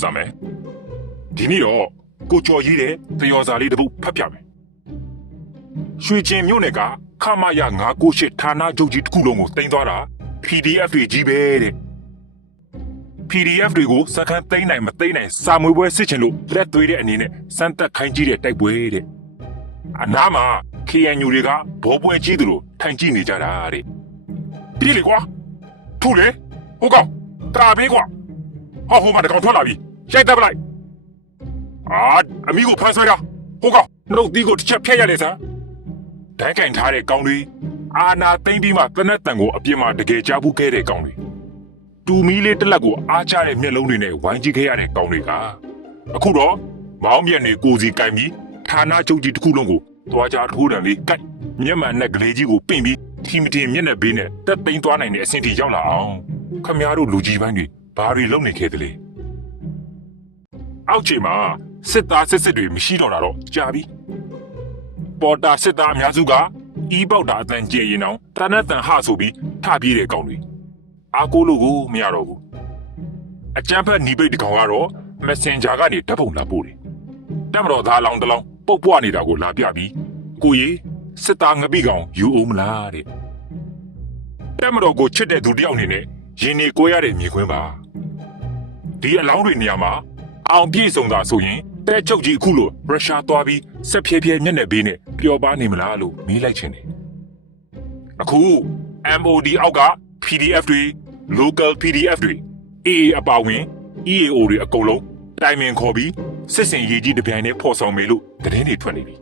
စမယ်ဒီနေ့တော့ကိုကျော်ရေးတဲ့တယောစာလေးတစ်ပုဒ်ဖတ်ပြမယ်ရွှေချင်းမြို့နယ်ကခမရ998ဌာနချုပ်ကြီးတစ်ခုလုံးကိုတင်သွားတာ PDF တွေကြီးပဲတဲ့ PDF တွေကိုစကန်သိမ်းနိုင်မသိမ်းနိုင်စာမွေးပွဲစစ်ချင်လို့လက်သွေးတဲ့အနေနဲ့စမ်းသက်ခိုင်းကြည့်တဲ့တိုက်ပွဲတဲ့အနားမှာ KNU တွေကဘောပွဲကြီးသူလိုထိုင်ကြည့်နေကြတာတဲ့ပြေးလေကွာထူလေဟိုကောင်တရာဘေးကွာ ဟောဟိုမှာတကောင်ထွက်လာပြီရိုက်တက်ပလိုက်အာအမိကိုဖမ်းဆွဲတာဟိုကောင်နှုတ်သီးကိုတစ်ချက်ဖျက်ရတယ်စမ်းဒိုင်းကင်ထားတဲ့ကောင်တွေအာနာသိမ့်ပြီးမှတနက်တန်ကိုအပြစ်မှာတကယ်ကြားဘူးခဲ့တဲ့ကောင်တွေတူမီလေးတစ်လက်ကိုအားချတဲ့မျက်လုံးတွေနဲ့ဝိုင်းကြည့်ခဲ့ရတဲ့ကောင်တွေကအခုတော့မောင်းမြက်နေကိုစီကင်ပြီးဌာနချုပ်ကြီးတစ်ခုလုံးကိုသွားကြထိုးတယ်လေးကိုက်မျက်မှန်နဲ့ကလေးကြီးကိုပင့်ပြီးထီမတင်မျက်နှာဘေးနဲ့တက်သိမ်းသွားနိုင်တဲ့အဆင့်ထိရောက်လာအောင်ခမည်းတော်လူကြီးပိုင်းတွေ ဘာတွေလုပ်နေခဲ့သလဲအောက်ခြေမှာစစ်သားစစ်စစ်တွေမရှိတော့တာတော့ကြာပြီပေါ်တာစစ်သားအများစုကအီးပေါက်တာအတန်ကျေရင်အောင်တနတ်တန်ဟဆိုပြီးထပြေးတဲ့ကောင်တွေအားကိုးလို့ကိုမရတော့ဘူးအကျန်းဖက်ညီပိတ်တကောင်ကတော့ Messenger ကနေဓာတ်ပုံလာပို့တယ်တက်မတော်သားလောင်းတစ်လောင်းပုတ်ပွားနေတာကိုလာပြပြီးကိုကြီးစစ်သားငပိကောင်ယူအောင်မလားတဲ့တက်မတော်ကိုချစ်တဲ့သူတစ်ယောက်အနေနဲ့ ရင်နေကိုရတဲ့မြေခွင်းပါဒီအလောင်းတွေနေရာမှာအောင်ပြည့်စုံတာဆိုရင်တဲချုပ်ကြီးအခုလိုရုရှားသွားပြီးဆက်ဖြဲဖြဲမျက်နှာဘေးနဲ့ပျော်ပါနေမလားလို့မေးလိုက်ချင်တယ်အခု MOD အောက်က PDF တွေ local PDF တွေ AA အပါဝင် EAO တွေအကုန်လုံးတိုင်ပင်ခေါ်ပြီးစစ်စင်ရေးကြီးတစ်ပြိုင်တည်းဖော်ဆောင်မယ်လို့သတင်းတွေထွက်နေပြီ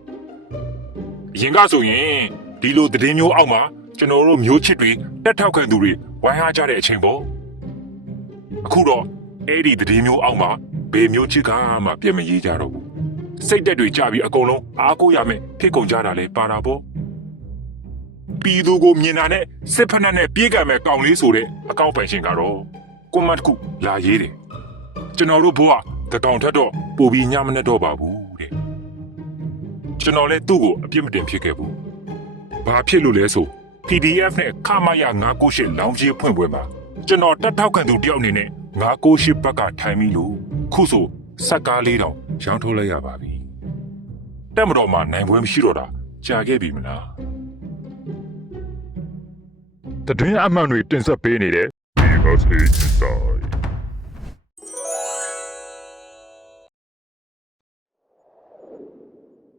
။အရင်ကဆိုရင်ဒီလိုသတင်းမျိုးအောက်မှာ ကျွန်တော်တို့မျိုးချစ်တွေတက်ထောက်ခံသူတွေဝိုင်းဟားကြတဲ့အချိန်ပေါ့။အခုတော့အဲ့ဒီသတင်းမျိုးအောက်မှာဘယ်မျိုးချစ်ကမှပြည့်မရေးကြတော့ဘူး။စိတ်တက်တွေကြပြီးအကုန်လုံးအားကိုးရမယ်ဖြစ်ကုန်ကြတာလေပါတာပေါ့။ပြည်သူကိုမြင်တာနဲ့စစ်ဖက်နှက်နဲ့ပြေးကံမဲ့ကောင်လေးဆိုတဲ့အကောင့်ပိုင်ရှင်ကတော့ကွန်မန့်တစ်ခုလာရေးတယ်ကျွန်တော်တို့ဘိုးကတကောင်ထက်တော့ပိုပြီးညမနဲ့တော့ပါဘူးတဲ့ကျွန်တော်လည်းသူ့ကိုအပြစ်မတင်ဖြစ်ခဲ့ဘူးဘာဖြစ်လို့လဲဆို PDF နဲ့ခမရ998လောင်ကြီးဖွင့်ပွဲမှာကျွန်တော်တက်ထောက်ခံသူတယောက်အနေနဲ့998ဘက်ကထိုင်ပြီလို့ခုဆိုစက်ကားလေးတောင်ရောင်းထုတ်လိုက်ရပါပြီတက်မတော်မှာနိုင်ပွဲမရှိတော့တာကြာခဲ့ပြီမလားတတွင်းအမှန်တွေတင်ဆက်ပေးနေတဲ့ Because Inside